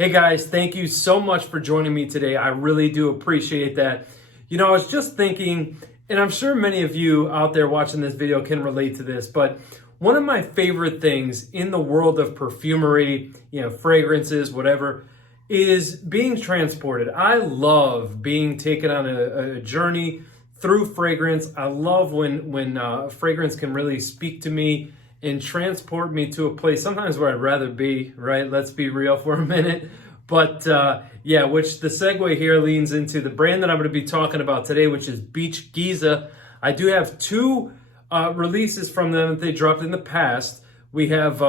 Hey guys, thank you so much for joining me today. I really do appreciate that. You know, I was just thinking, and I'm sure many of you out there watching this video can relate to this, but one of my favorite things in the world of perfumery, fragrances, whatever, is being transported. I love being taken on a journey through fragrance. I love when fragrance can really speak to me and transport me to a place sometimes where I'd rather be, right? Let's be real for a minute. But which the segue here leans into the brand that I'm going to be talking about today, which is Beach Geeza. I do have two releases from them that they dropped in the past. We have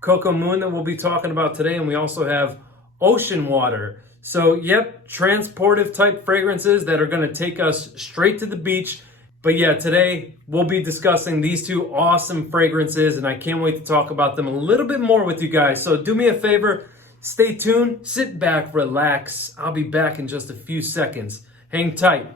Coco Moon that we'll be talking about today, and we also have Ocean Water. So, yep, transportive type fragrances that are going to take us straight to the beach. But yeah, today we'll be discussing these two awesome fragrances, and I can't wait to talk about them a little bit more with you guys. So do me a favor, stay tuned, sit back, relax. I'll be back in just a few seconds. Hang tight.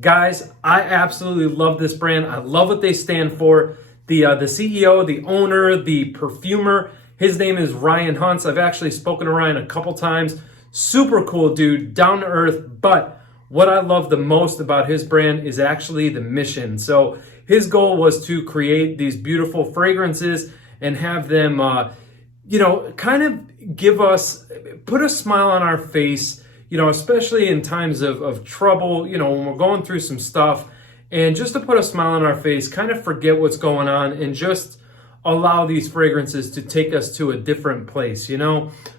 Guys, I absolutely love this brand. I love what they stand for. The CEO, the owner, the perfumer, his name is Ryan Hunts. I've actually spoken to Ryan a couple times. Super cool dude, down to earth. But what I love the most about his brand is actually the mission. So his goal was to create these beautiful fragrances and have them, kind of give us, put a smile on our face, especially in times of trouble, when we're going through some stuff. And just to put a smile on our face, kind of forget what's going on and just allow these fragrances to take us to a different place,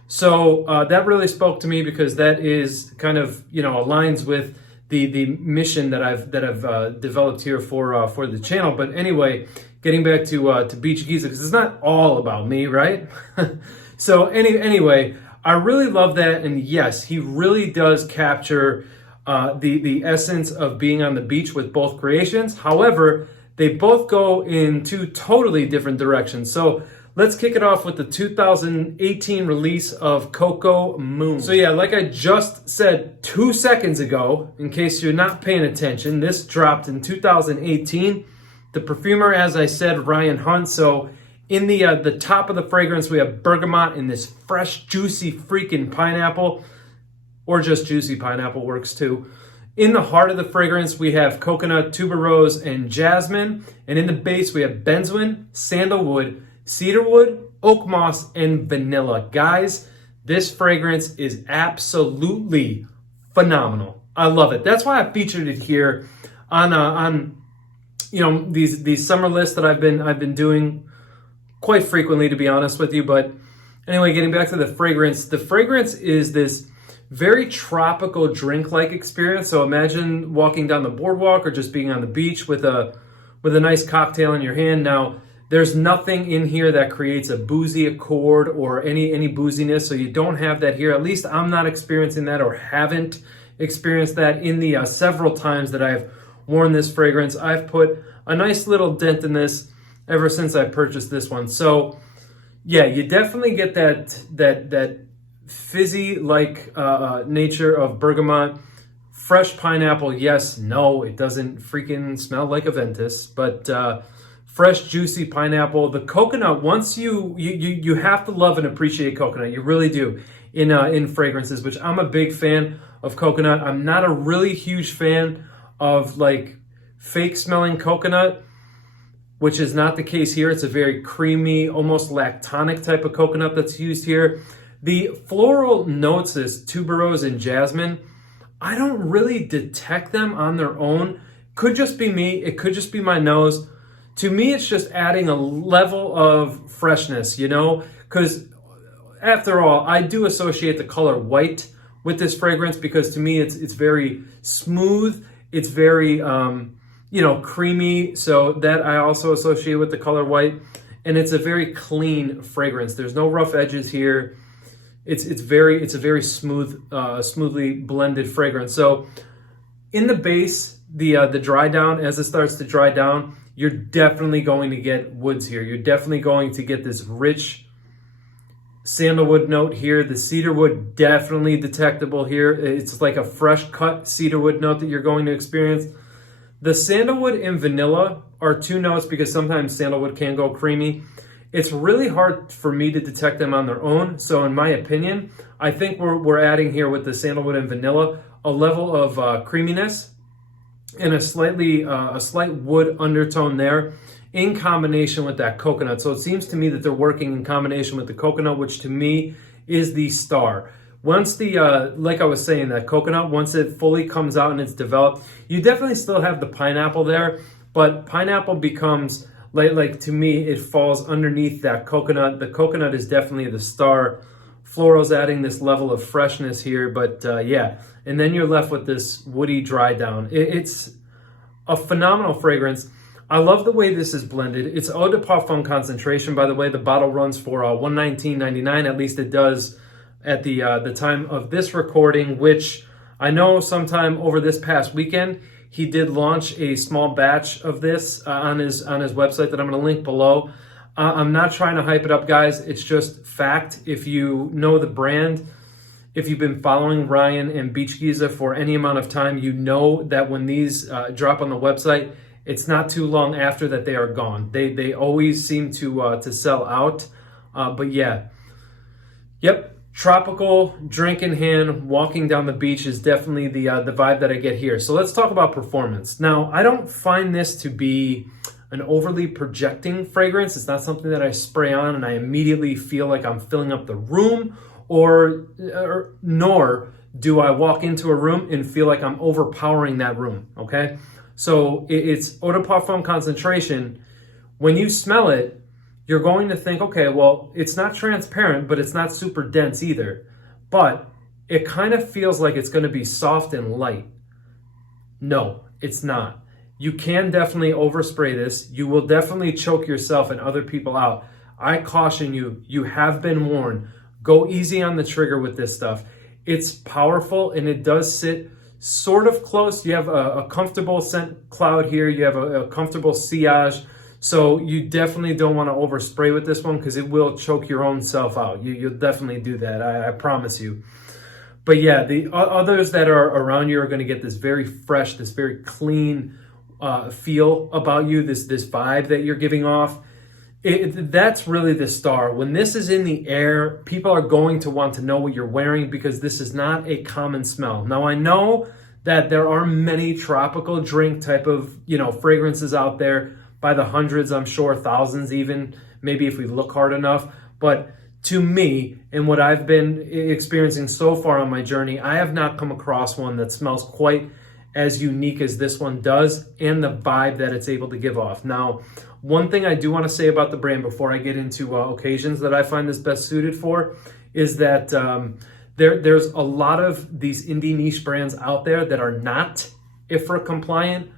So that really spoke to me because that is kind of, aligns with the mission that I've developed here for the channel. But anyway, getting back to Beach Geeza, because it's not all about me, right? So anyway, I really love that. And yes, he really does capture the essence of being on the beach with both creations. However, they both go in two totally different directions. So let's kick it off with the 2018 release of Coco Moon. So yeah, like I just said 2 seconds ago, in case you're not paying attention, this dropped in 2018. The perfumer, as I said, Ryan Hunt. So in the top of the fragrance, we have bergamot in this fresh, juicy freaking pineapple, or just juicy pineapple works too. In the heart of the fragrance, we have coconut, tuberose, and jasmine. And in the base, we have benzoin, sandalwood, cedarwood, oak moss, and vanilla. Guys, this fragrance is absolutely phenomenal. I love it. That's why I featured it here on these summer lists that I've been doing quite frequently, to be honest with you. But anyway, getting back to the fragrance is this very tropical drink-like experience. So imagine walking down the boardwalk or just being on the beach with a nice cocktail in your hand. Now, there's nothing in here that creates a boozy accord or any booziness, so you don't have that here. At least I'm not experiencing that or haven't experienced that in the several times that I've worn this fragrance. I've put a nice little dent in this ever since I purchased this one. So yeah, you definitely get that fizzy like nature of bergamot. Fresh pineapple, yes, no, it doesn't freaking smell like Aventus, but fresh juicy pineapple. The coconut, once you have to love and appreciate coconut, you really do, in fragrances, which I'm a big fan of coconut. I'm not a really huge fan of like fake smelling coconut, which is not the case here. It's a very creamy, almost lactonic type of coconut that's used here. The floral notes, is tuberose and jasmine, I don't really detect them on their own. Could just be me. It could just be my nose. To me, it's just adding a level of freshness, because after all, I do associate the color white with this fragrance because to me, it's very smooth. It's very, creamy. So that I also associate with the color white. And it's a very clean fragrance. There's no rough edges here. It's a very smooth, smoothly blended fragrance. So in the base, the dry down, as it starts to dry down, you're definitely going to get woods here. You're definitely going to get this rich sandalwood note here. The cedarwood definitely detectable here. It's like a fresh cut cedarwood note that you're going to experience. The sandalwood and vanilla are two notes because sometimes sandalwood can go creamy. It's really hard for me to detect them on their own. So in my opinion, I think we're adding here with the sandalwood and vanilla a level of creaminess and a slight wood undertone there in combination with that coconut. So it seems to me that they're working in combination with the coconut, which to me is the star. Once the, like I was saying, that coconut, once it fully comes out and it's developed, you definitely still have the pineapple there, but pineapple becomes, like to me, it falls underneath that coconut. The coconut is definitely the star. Floral's adding this level of freshness here, but yeah. And then you're left with this woody dry down. It's a phenomenal fragrance. I love the way this is blended. It's eau de parfum concentration, by the way. The bottle runs for $119.99, at least it does at the time of this recording, which I know sometime over this past weekend, he did launch a small batch of this on his website that I'm going to link below. I'm not trying to hype it up, guys. It's just fact. If you know the brand, if you've been following Ryan and Beach Geeza for any amount of time, you know that when these drop on the website, it's not too long after that they are gone. They always seem to sell out. But yeah, yep. Tropical, drink in hand, walking down the beach is definitely the vibe that I get here. So let's talk about performance. Now, I don't find this to be an overly projecting fragrance. It's not something that I spray on and I immediately feel like I'm filling up the room, nor do I walk into a room and feel like I'm overpowering that room, okay? So it's eau de parfum concentration. When you smell it, you're going to think, okay, well, it's not transparent, but it's not super dense either. But it kind of feels like it's going to be soft and light. No, it's not. You can definitely overspray this. You will definitely choke yourself and other people out. I caution you, you have been warned. Go easy on the trigger with this stuff. It's powerful and it does sit sort of close. You have a comfortable scent cloud here. You have a comfortable sillage. So you definitely don't want to overspray with this one because it will choke your own self out. You'll definitely do that, I promise you. But yeah, the others that are around you are going to get this very fresh, this very clean feel about you, this vibe that you're giving off. That's really the star. When this is in the air, people are going to want to know what you're wearing because this is not a common smell. Now, I know that there are many tropical drink type of, fragrances out there by the hundreds, I'm sure, thousands even, maybe if we look hard enough. But to me, and what I've been experiencing so far on my journey, I have not come across one that smells quite as unique as this one does and the vibe that it's able to give off. Now, one thing I do want to say about the brand before I get into occasions that I find this best suited for is that there's a lot of these indie niche brands out there that are not IFRA compliant.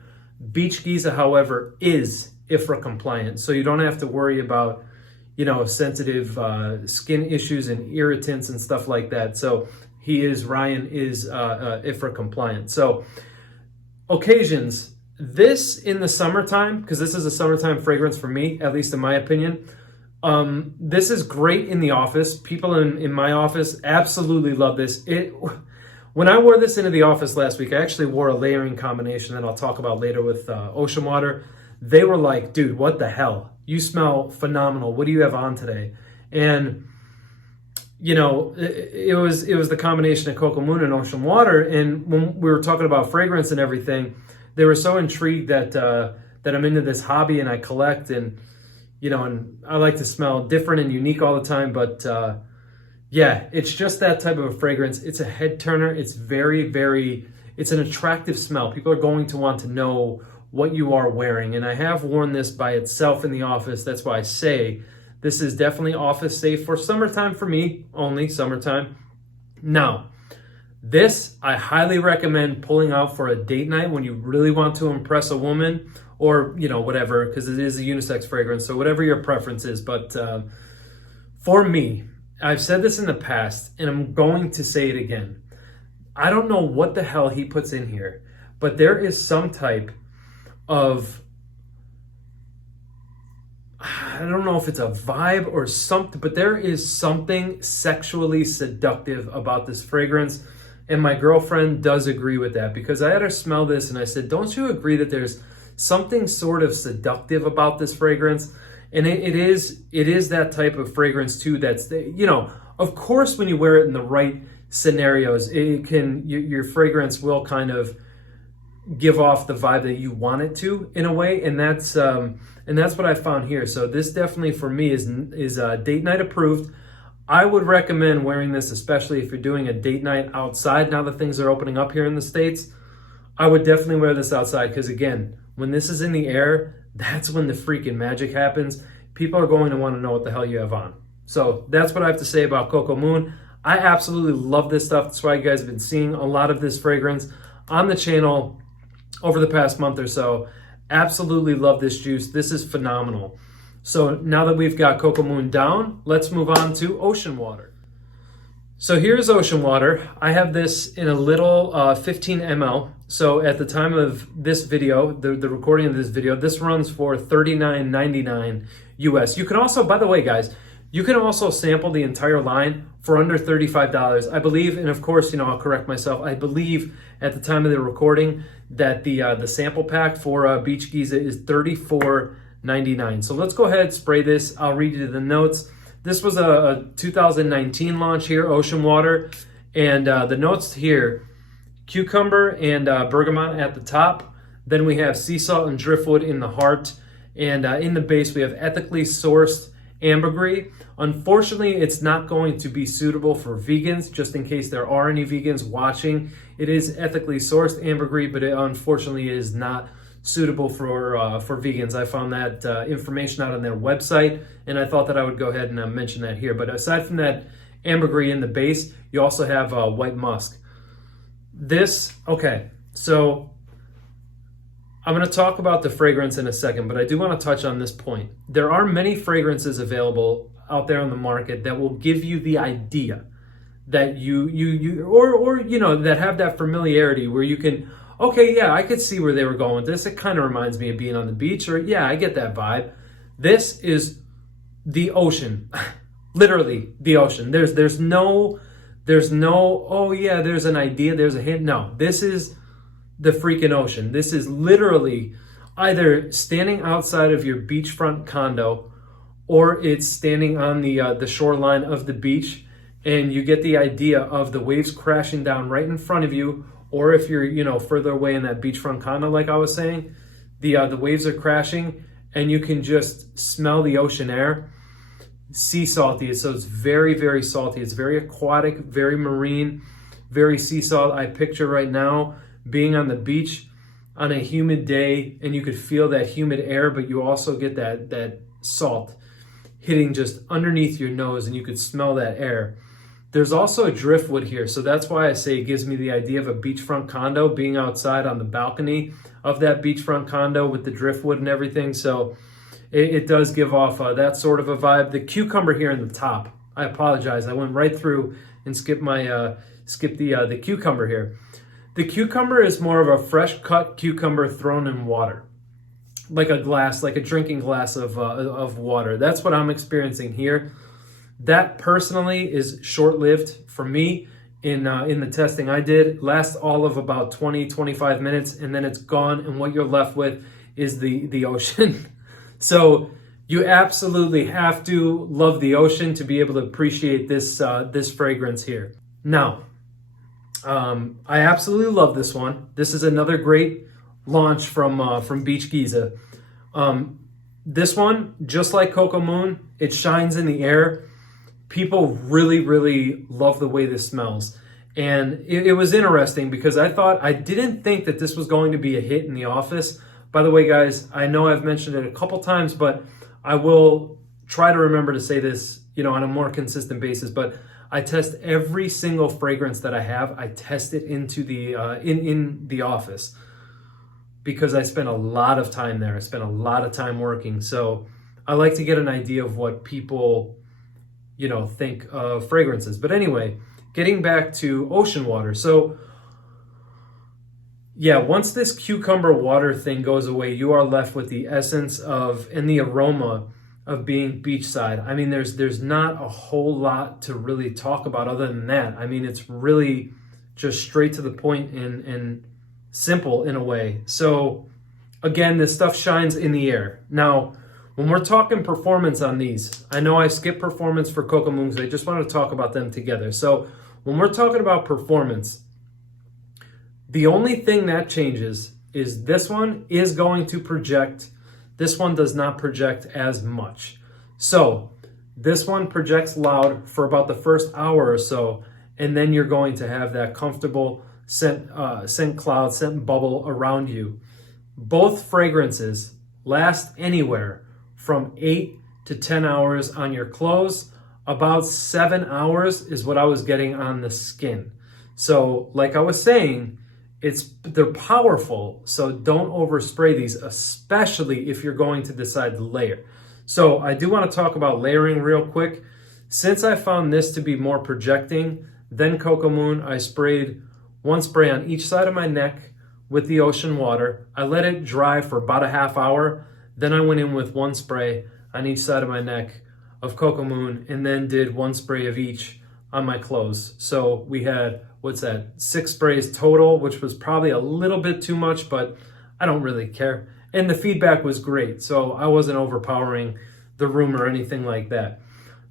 Beach Geeza, however, is IFRA compliant, so you don't have to worry about sensitive skin issues and irritants and stuff like that. So Ryan is IFRA compliant. So occasions, this in the summertime, because this is a summertime fragrance for me, at least in my opinion, this is great in the office. People in my office absolutely love this. When I wore this into the office last week, I actually wore a layering combination that I'll talk about later with ocean water. They were like, dude, what the hell? You smell phenomenal. What do you have on today? And, it was the combination of Coco Moon and ocean water. And when we were talking about fragrance and everything, they were so intrigued that I'm into this hobby and I collect and I like to smell different and unique all the time. But yeah, it's just that type of a fragrance. It's a head turner. It's very, very, it's an attractive smell. People are going to want to know what you are wearing. And I have worn this by itself in the office. That's why I say this is definitely office safe for summertime for me, only summertime. Now, this I highly recommend pulling out for a date night when you really want to impress a woman or, whatever, because it is a unisex fragrance. So whatever your preference is. But for me, I've said this in the past and I'm going to say it again. I don't know what the hell he puts in here, but there is some type of, I don't know if it's a vibe or something, but there is something sexually seductive about this fragrance. And my girlfriend does agree with that, because I had her smell this and I said, don't you agree that there's something sort of seductive about this fragrance? And it is that type of fragrance too, that's, you know, of course, when you wear it in the right scenarios, your fragrance will kind of give off the vibe that you want it to, in a way. And that's what I found here. So this definitely for me is date night approved. I would recommend wearing this, especially if you're doing a date night outside. Now that things are opening up here in the States, I would definitely wear this outside, because again, when this is in the air, that's when the freaking magic happens. People are going to want to know what the hell you have on. So that's what I have to say about Coco Moon. I absolutely love this stuff. That's why you guys have been seeing a lot of this fragrance on the channel over the past month or so. Absolutely love this juice. This is phenomenal. So now that we've got Coco Moon down, let's move on to Ocean Water. So here's Ocean Water. I have this in a little 15 ml. So at the time of this video, the recording of this video, this runs for $39.99 US. You can also, by the way, guys, you can also sample the entire line for under $35. I believe, and of course, you know, I'll correct myself, I believe at the time of the recording that the sample pack for Beach Geeza is $34.99. So let's go ahead, spray this. I'll read you the notes. This was a 2019 launch here, Ocean Water. And the notes here, cucumber and bergamot at the top. Then we have sea salt and driftwood in the heart. And in the base, we have ethically sourced ambergris. Unfortunately, it's not going to be suitable for vegans, just in case there are any vegans watching. It is ethically sourced ambergris, but it unfortunately is not suitable for vegans. I found that information out on their website, and I thought that I would go ahead and mention that here. But aside from that ambergris in the base, you also have white musk. Okay, so I'm going to talk about the fragrance in a second, but I do want to touch on this point. There are many fragrances available out there on the market that will give you the idea that you know, that have that familiarity where you can, okay, yeah, I could see where they were going with this. It kind of reminds me of being on the beach, or yeah, I get that vibe. This is the ocean, literally the ocean. There's no, oh yeah, there's an idea, there's a hint. No, this is the freaking ocean. This is literally either standing outside of your beachfront condo, or it's standing on the shoreline of the beach, and you get the idea of the waves crashing down right in front of you. Or if you're, you know, further away in that beachfront condo, like I was saying, the waves are crashing, and you can just smell the ocean air. Sea salty, so it's very, very salty. It's very aquatic, very marine, very sea salt. I picture right now being on the beach on a humid day, and you could feel that humid air, but you also get that salt hitting just underneath your nose, and you could smell that air. There's also a driftwood here, so that's why I say it gives me the idea of a beachfront condo, being outside on the balcony of that beachfront condo with the driftwood and everything. So it does give off that sort of a vibe. The cucumber here in the top, I apologize, I went right through and skipped the cucumber here. The cucumber is more of a fresh cut cucumber thrown in water, like a drinking glass of water. That's what I'm experiencing here. That personally is short-lived for me in the testing I did. Lasts all of about 20-25 minutes, and then it's gone, and what you're left with is the ocean. So you absolutely have to love the ocean to be able to appreciate this fragrance here. Now, I absolutely love this one. This is another great launch from Beach Geeza. This one, just like Coco Moon, it shines in the air. People really, really love the way this smells. And it was interesting because I didn't think that this was going to be a hit in the office. By the way, guys, I know I've mentioned it a couple times, but I will try to remember to say this, you know, on a more consistent basis. But I test every single fragrance that I have. I test it into in the office because I spend a lot of time there. I spend a lot of time working. So I like to get an idea of what people, you know, think of fragrances. But anyway, getting back to Ocean Water. So yeah, once this cucumber water thing goes away, you are left with the essence of and the aroma of being beachside. I mean, there's not a whole lot to really talk about other than that. I mean, it's really just straight to the point and simple in a way. So again, this stuff shines in the air. Now, when we're talking performance on these, I know I skipped performance for Coco Moon because I just want to talk about them together. So when we're talking about performance, the only thing that changes is this one is going to project. This one does not project as much. So this one projects loud for about the first hour or so, and then you're going to have that comfortable scent cloud, scent bubble around you. Both fragrances last anywhere from 8 to 10 hours on your clothes. About 7 hours is what I was getting on the skin. So like I was saying, they're powerful, so don't overspray these, especially if you're going to decide to layer. So I do want to talk about layering real quick. Since I found this to be more projecting than Coco Moon, I sprayed one spray on each side of my neck with the ocean water. I let it dry for about a half hour. Then I went in with one spray on each side of my neck of Coco Moon, and then did one spray of each on my clothes. So we had, 6 sprays total, which was probably a little bit too much, but I don't really care. And the feedback was great, so I wasn't overpowering the room or anything like that.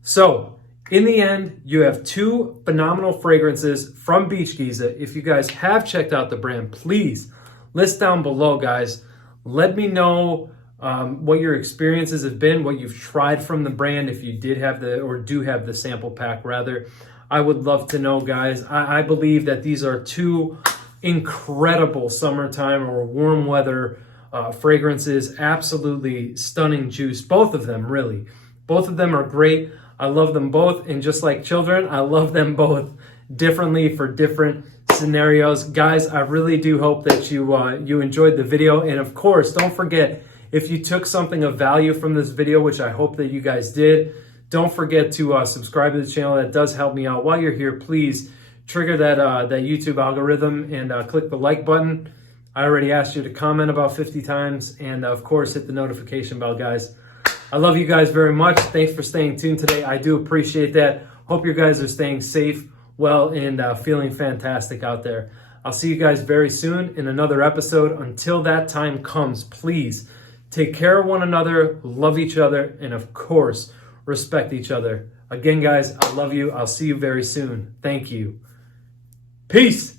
So in the end, you have 2 phenomenal fragrances from Beach Geeza. If you guys have checked out the brand, please list down below, guys. Let me know what your experiences have been, what you've tried from the brand, if you did have do have the sample pack rather. I would love to know, guys. I believe that these are 2 incredible summertime or warm weather fragrances. Absolutely stunning juice. Both of them, really. Both of them are great. I love them both. And just like children, I love them both differently for different scenarios. Guys, I really do hope that you enjoyed the video. And of course, don't forget, if you took something of value from this video, which I hope that you guys did, don't forget to subscribe to the channel. That does help me out. While you're here, please trigger that YouTube algorithm and click the like button. I already asked you to comment about 50 times. And of course, hit the notification bell, guys. I love you guys very much. Thanks for staying tuned today. I do appreciate that. Hope you guys are staying safe, well, and feeling fantastic out there. I'll see you guys very soon in another episode. Until that time comes, please take care of one another, love each other, and of course, respect each other. Again, guys, I love you. I'll see you very soon. Thank you. Peace.